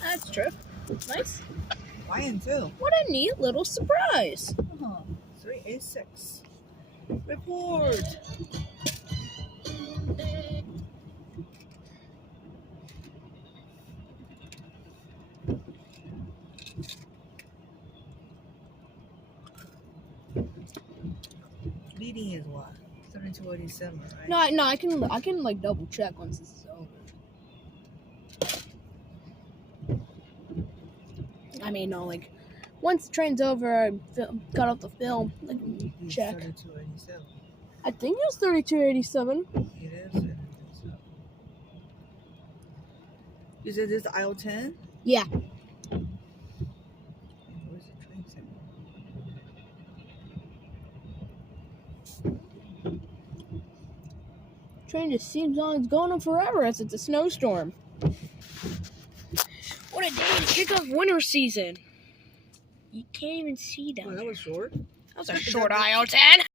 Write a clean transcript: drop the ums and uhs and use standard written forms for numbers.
That's true. Nice. yn2. What a neat little surprise. 386. Report. Leading is what? 3287, right? No, I can like double check once this is over. I mean, no, like once the train's over, I got off the film. Like, check. 3287. I think it was 3287. It is 3287. You said this is aisle 10? Yeah. Where's the train set? Train just seems on. It's going on forever as it's a snowstorm. What a day to kick off winter season. You can't even see down Oh, that was short. That was a short aisle 10.